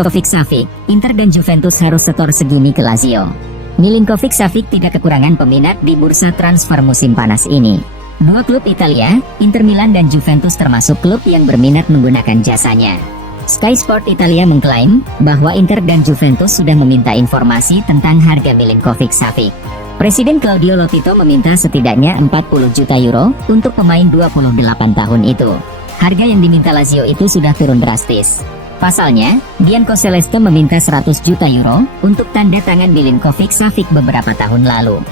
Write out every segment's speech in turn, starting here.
Milinkovic-Savic, Inter dan Juventus harus setor segini ke Lazio. Milinkovic-Savic tidak kekurangan peminat di bursa transfer musim panas ini. Dua klub Italia, Inter Milan dan Juventus termasuk klub yang berminat menggunakan jasanya. Sky Sport Italia mengklaim bahwa Inter dan Juventus sudah meminta informasi tentang harga Milinkovic-Savic. Presiden Claudio Lotito meminta setidaknya 40 juta euro untuk pemain 28 tahun itu. Harga yang diminta Lazio itu sudah turun drastis. Pasalnya, Bianco Celeste meminta 100 juta euro untuk tanda tangan Milinkovic-Savic beberapa tahun lalu.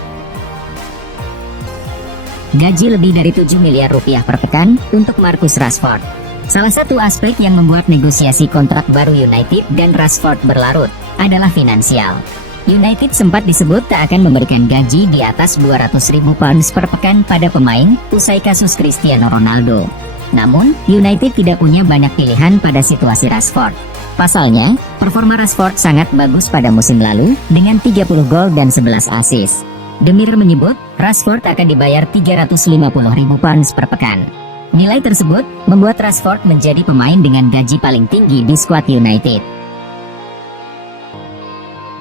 Gaji lebih dari 7 miliar rupiah per pekan untuk Marcus Rashford. Salah satu aspek yang membuat negosiasi kontrak baru United dan Rashford berlarut adalah finansial. United sempat disebut tak akan memberikan gaji di atas 200.000 pounds per pekan pada pemain usai kasus Cristiano Ronaldo. Namun, United tidak punya banyak pilihan pada situasi Rashford. Pasalnya, performa Rashford sangat bagus pada musim lalu dengan 30 gol dan 11 assist. The Mirror menyebut, Rashford akan dibayar 350.000 pounds per pekan. Nilai tersebut membuat Rashford menjadi pemain dengan gaji paling tinggi di skuad United.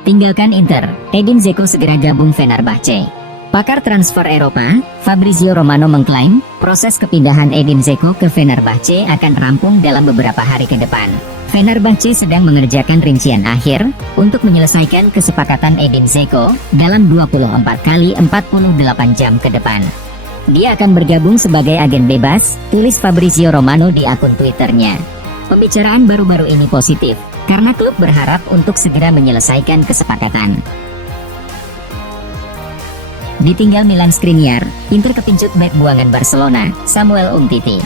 Tinggalkan Inter, Edin Dzeko segera gabung Fenerbahce. Pakar transfer Eropa, Fabrizio Romano mengklaim, proses kepindahan Edin Dzeko ke Fenerbahce akan rampung dalam beberapa hari ke depan. Fenerbahce sedang mengerjakan rincian akhir untuk menyelesaikan kesepakatan Edin Dzeko dalam 24 kali 48 jam ke depan. Dia akan bergabung sebagai agen bebas, tulis Fabrizio Romano di akun Twitternya. Pembicaraan baru-baru ini positif, karena klub berharap untuk segera menyelesaikan kesepakatan. Ditinggal Milan Skriniar, Inter kepincut bek buangan Barcelona, Samuel Umtiti.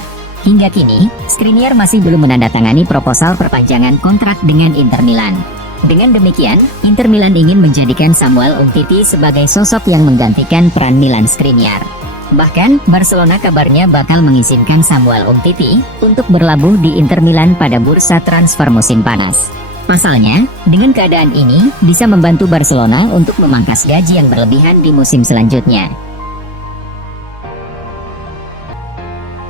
Hingga kini, Skriniar masih belum menandatangani proposal perpanjangan kontrak dengan Inter Milan. Dengan demikian, Inter Milan ingin menjadikan Samuel Umtiti sebagai sosok yang menggantikan peran Milan Skriniar. Bahkan, Barcelona kabarnya bakal mengizinkan Samuel Umtiti untuk berlabuh di Inter Milan pada bursa transfer musim panas. Pasalnya, dengan keadaan ini, bisa membantu Barcelona untuk memangkas gaji yang berlebihan di musim selanjutnya.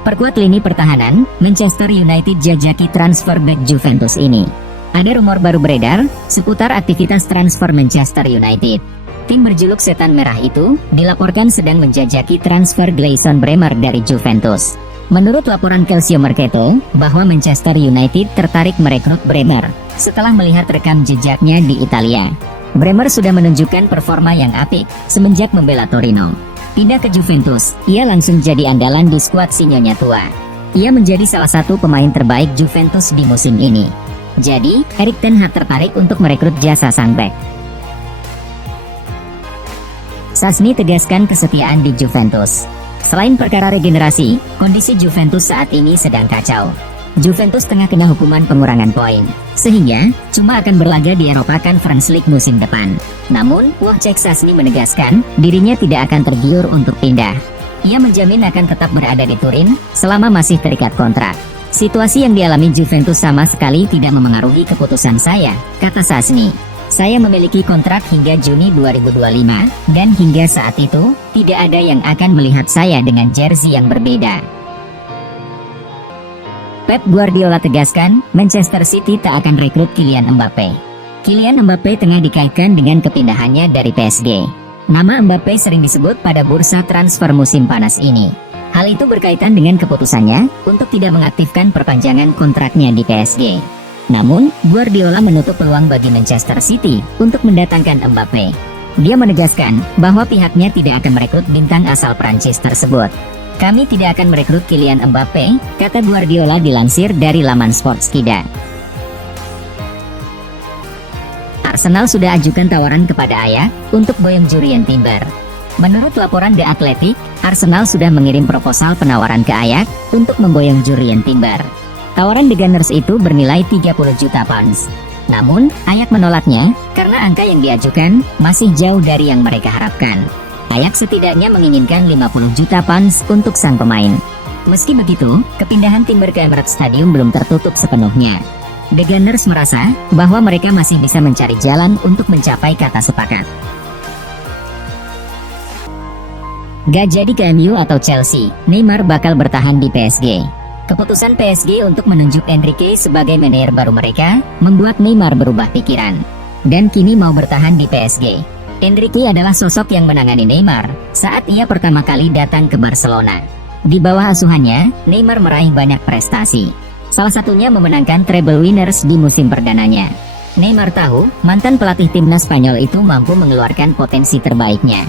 Perkuat lini pertahanan, Manchester United jajaki transfer bek Juventus ini. Ada rumor baru beredar seputar aktivitas transfer Manchester United. Tim berjuluk Setan Merah itu dilaporkan sedang menjajaki transfer Gleison Bremer dari Juventus. Menurut laporan Calcio Mercato, bahwa Manchester United tertarik merekrut Bremer setelah melihat rekam jejaknya di Italia. Bremer sudah menunjukkan performa yang apik semenjak membela Torino. Pindah ke Juventus, ia langsung jadi andalan di skuad si Nyonya Tua. Ia menjadi salah satu pemain terbaik Juventus di musim ini. Jadi, Erik ten Hag tertarik untuk merekrut jasa sang bek. Szczęsny tegaskan kesetiaan di Juventus. Selain perkara regenerasi, kondisi Juventus saat ini sedang kacau. Juventus tengah kena hukuman pengurangan poin, sehingga cuma akan berlaga di Eropa Conference League musim depan. Namun, Wojciech Szczęsny menegaskan dirinya tidak akan tergiur untuk pindah. Ia menjamin akan tetap berada di Turin selama masih terikat kontrak. Situasi yang dialami Juventus sama sekali tidak memengaruhi keputusan saya, kata Szczęsny. Saya memiliki kontrak hingga Juni 2025, dan hingga saat itu, tidak ada yang akan melihat saya dengan jersey yang berbeda. Pep Guardiola tegaskan, Manchester City tak akan rekrut Kylian Mbappe. Kylian Mbappe tengah dikaitkan dengan kepindahannya dari PSG. Nama Mbappe sering disebut pada bursa transfer musim panas ini. Hal itu berkaitan dengan keputusannya untuk tidak mengaktifkan perpanjangan kontraknya di PSG. Namun, Guardiola menutup peluang bagi Manchester City untuk mendatangkan Mbappe. Dia menegaskan bahwa pihaknya tidak akan merekrut bintang asal Prancis tersebut. Kami tidak akan merekrut Kylian Mbappe, kata Guardiola dilansir dari laman Sportskida. Arsenal sudah ajukan tawaran kepada Ajax untuk boyong Jurrien Timber. Menurut laporan The Athletic, Arsenal sudah mengirim proposal penawaran ke Ajax untuk memboyong Jurrien Timber. Tawaran The Gunners itu bernilai 30 juta pounds. Namun, Ajax menolaknya karena angka yang diajukan masih jauh dari yang mereka harapkan. Ajax setidaknya menginginkan 50 juta pounds untuk sang pemain. Meski begitu, kepindahan Timber ke Emirates Stadium belum tertutup sepenuhnya. The Gunners merasa bahwa mereka masih bisa mencari jalan untuk mencapai kata sepakat. Gak jadi ke MU atau Chelsea, Neymar bakal bertahan di PSG. Keputusan PSG untuk menunjuk Enrique sebagai manajer baru mereka membuat Neymar berubah pikiran dan kini mau bertahan di PSG. Enrique adalah sosok yang menangani Neymar saat ia pertama kali datang ke Barcelona. Di bawah asuhannya, Neymar meraih banyak prestasi. Salah satunya memenangkan treble winners di musim perdananya. Neymar tahu mantan pelatih timnas Spanyol itu mampu mengeluarkan potensi terbaiknya.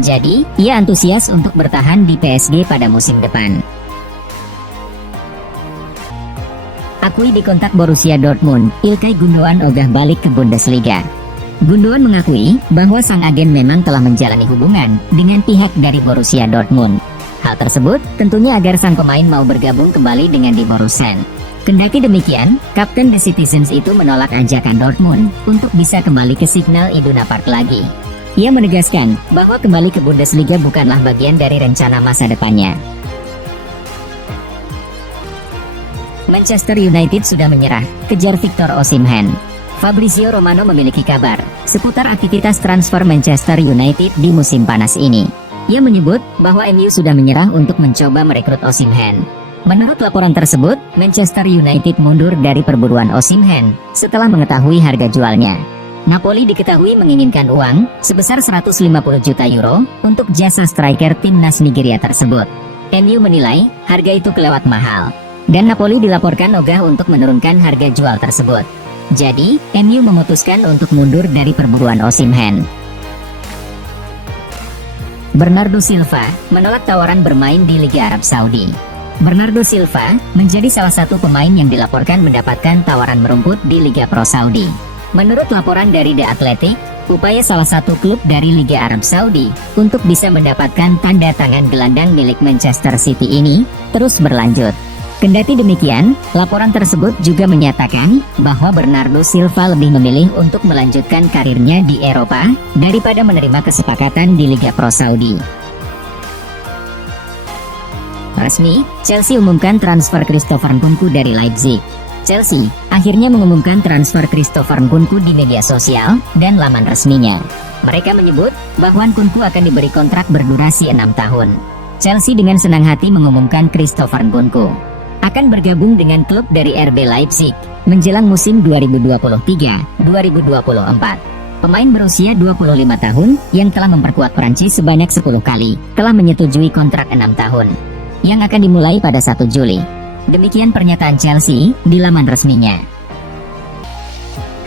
Jadi, ia antusias untuk bertahan di PSG pada musim depan. Akui di kontak Borussia Dortmund, Ilkay Gundogan ogah balik ke Bundesliga. Gundogan mengakui bahwa sang agen memang telah menjalani hubungan dengan pihak dari Borussia Dortmund. Hal tersebut tentunya agar sang pemain mau bergabung kembali dengan di Borussia. Kendati demikian, Kapten The Citizens itu menolak ajakan Dortmund untuk bisa kembali ke Signal Iduna Park lagi. Ia menegaskan bahwa kembali ke Bundesliga bukanlah bagian dari rencana masa depannya. Manchester United sudah menyerah, kejar Victor Osimhen. Fabrizio Romano memiliki kabar seputar aktivitas transfer Manchester United di musim panas ini. Ia menyebut bahwa MU sudah menyerah untuk mencoba merekrut Osimhen. Menurut laporan tersebut, Manchester United mundur dari perburuan Osimhen setelah mengetahui harga jualnya. Napoli diketahui menginginkan uang sebesar 150 juta euro untuk jasa striker timnas Nigeria tersebut. MU menilai harga itu kelewat mahal. Dan Napoli dilaporkan ogah untuk menurunkan harga jual tersebut. Jadi, MU memutuskan untuk mundur dari perburuan Osimhen. Bernardo Silva menolak tawaran bermain di Liga Arab Saudi. Bernardo Silva menjadi salah satu pemain yang dilaporkan mendapatkan tawaran merumput di Liga Pro Saudi. Menurut laporan dari The Athletic, upaya salah satu klub dari Liga Arab Saudi untuk bisa mendapatkan tanda tangan gelandang milik Manchester City ini terus berlanjut. Kendati demikian, laporan tersebut juga menyatakan bahwa Bernardo Silva lebih memilih untuk melanjutkan karirnya di Eropa daripada menerima kesepakatan di Liga Pro Saudi. Resmi, Chelsea umumkan transfer Christopher Nkunku dari Leipzig. Chelsea akhirnya mengumumkan transfer Christopher Nkunku di media sosial dan laman resminya. Mereka menyebut bahwa Nkunku akan diberi kontrak berdurasi 6 tahun. Chelsea dengan senang hati mengumumkan Christopher Nkunku akan bergabung dengan klub dari RB Leipzig menjelang musim 2023-2024. Pemain berusia 25 tahun yang telah memperkuat Prancis sebanyak 10 kali telah menyetujui kontrak 6 tahun yang akan dimulai pada 1 Juli. Demikian pernyataan Chelsea di laman resminya.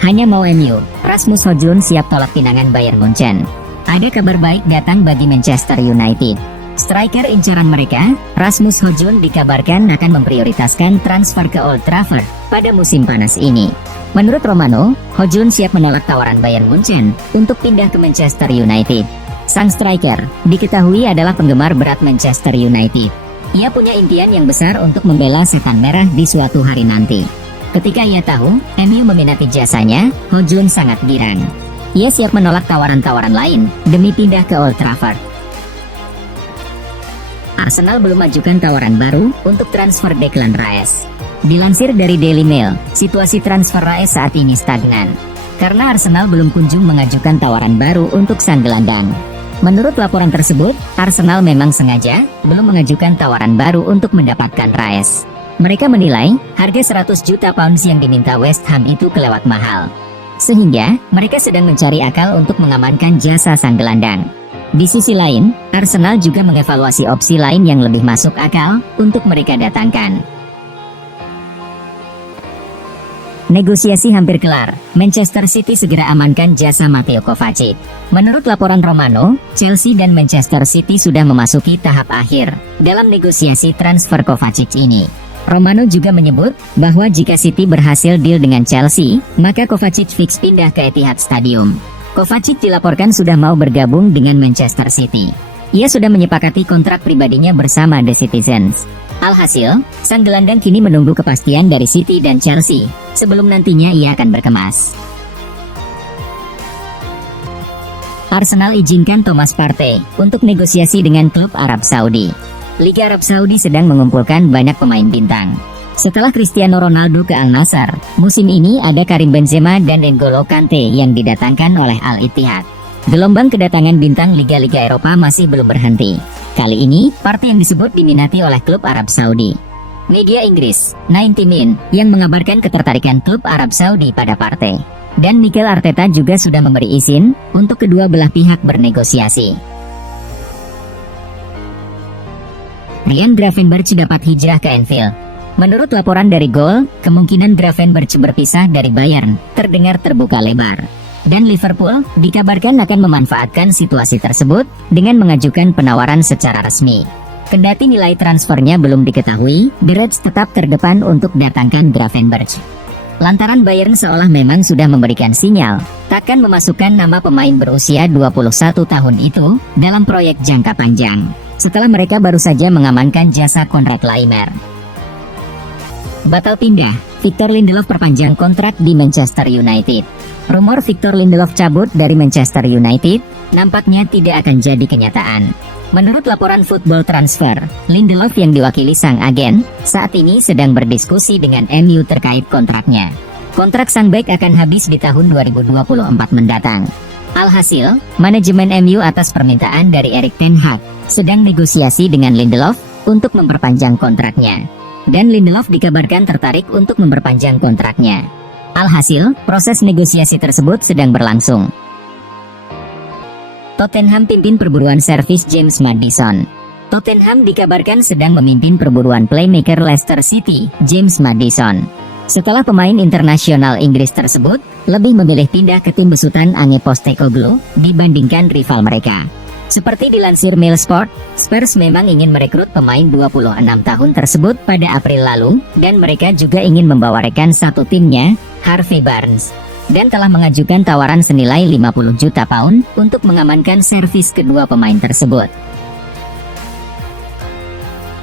Hanya mau MU, Rasmus Højlund siap tolak pinangan Bayern Munchen. Ada kabar baik datang bagi Manchester United. Striker incaran mereka, Rasmus Højlund dikabarkan akan memprioritaskan transfer ke Old Trafford pada musim panas ini. Menurut Romano, Højlund siap menolak tawaran Bayern Munchen untuk pindah ke Manchester United. Sang striker diketahui adalah penggemar berat Manchester United. Ia punya impian yang besar untuk membela setan merah di suatu hari nanti. Ketika ia tahu MU meminati jasanya, Højlund sangat girang. Ia siap menolak tawaran-tawaran lain demi pindah ke Old Trafford. Arsenal belum majukan tawaran baru untuk transfer Declan Rice. Dilansir dari Daily Mail, situasi transfer Rice saat ini stagnan karena Arsenal belum kunjung mengajukan tawaran baru untuk sang gelandang. Menurut laporan tersebut, Arsenal memang sengaja belum mengajukan tawaran baru untuk mendapatkan Rice. Mereka menilai harga 100 juta pounds yang diminta West Ham itu kelewat mahal. Sehingga, mereka sedang mencari akal untuk mengamankan jasa sang gelandang. Di sisi lain, Arsenal juga mengevaluasi opsi lain yang lebih masuk akal untuk mereka datangkan. Negosiasi hampir kelar, Manchester City segera amankan jasa Mateo Kovacic. Menurut laporan Romano, Chelsea dan Manchester City sudah memasuki tahap akhir dalam negosiasi transfer Kovacic ini. Romano juga menyebut bahwa jika City berhasil deal dengan Chelsea, maka Kovacic fix pindah ke Etihad Stadium. Kovacic dilaporkan sudah mau bergabung dengan Manchester City. Ia sudah menyepakati kontrak pribadinya bersama The Citizens. Alhasil, sang gelandang kini menunggu kepastian dari City dan Chelsea sebelum nantinya ia akan berkemas. Arsenal izinkan Thomas Partey untuk negosiasi dengan klub Arab Saudi. Liga Arab Saudi sedang mengumpulkan banyak pemain bintang. Setelah Cristiano Ronaldo ke Al Nassr, musim ini ada Karim Benzema dan N'Golo Kante yang didatangkan oleh Al Ittihad. Gelombang kedatangan bintang liga-liga Eropa masih belum berhenti. Kali ini, Partey yang disebut diminati oleh klub Arab Saudi. Media Inggris, 90 Min, yang mengabarkan ketertarikan klub Arab Saudi pada Partey. Dan Mikel Arteta juga sudah memberi izin untuk kedua belah pihak bernegosiasi. Ryan Gravenberch dapat hijrah ke Anfield. Menurut laporan dari Goal, kemungkinan Gravenberch berpisah dari Bayern terdengar terbuka lebar. Dan Liverpool dikabarkan akan memanfaatkan situasi tersebut dengan mengajukan penawaran secara resmi. Kendati nilai transfernya belum diketahui, The Reds tetap terdepan untuk datangkan Gravenberch. Lantaran Bayern seolah memang sudah memberikan sinyal takkan memasukkan nama pemain berusia 21 tahun itu dalam proyek jangka panjang, setelah mereka baru saja mengamankan jasa Konrad Laimer. Batal pindah, Victor Lindelof perpanjang kontrak di Manchester United. Rumor Victor Lindelof cabut dari Manchester United nampaknya tidak akan jadi kenyataan. Menurut laporan Football Transfer, Lindelof yang diwakili sang agen saat ini sedang berdiskusi dengan MU terkait kontraknya. Kontrak sang bek akan habis di tahun 2024 mendatang. Alhasil, manajemen MU atas permintaan dari Erik ten Hag sedang negosiasi dengan Lindelof untuk memperpanjang kontraknya. Dan Lindelof dikabarkan tertarik untuk memperpanjang kontraknya. Alhasil, proses negosiasi tersebut sedang berlangsung. Tottenham pimpin perburuan servis James Maddison. Tottenham dikabarkan sedang memimpin perburuan playmaker Leicester City, James Maddison. Setelah pemain internasional Inggris tersebut lebih memilih pindah ke tim besutan Ange Postecoglou dibandingkan rival mereka. Seperti dilansir Mail Sport, Spurs memang ingin merekrut pemain 26 tahun tersebut pada April lalu, dan mereka juga ingin membawa rekan satu timnya, Harvey Barnes, dan telah mengajukan tawaran senilai 50 juta pound untuk mengamankan servis kedua pemain tersebut.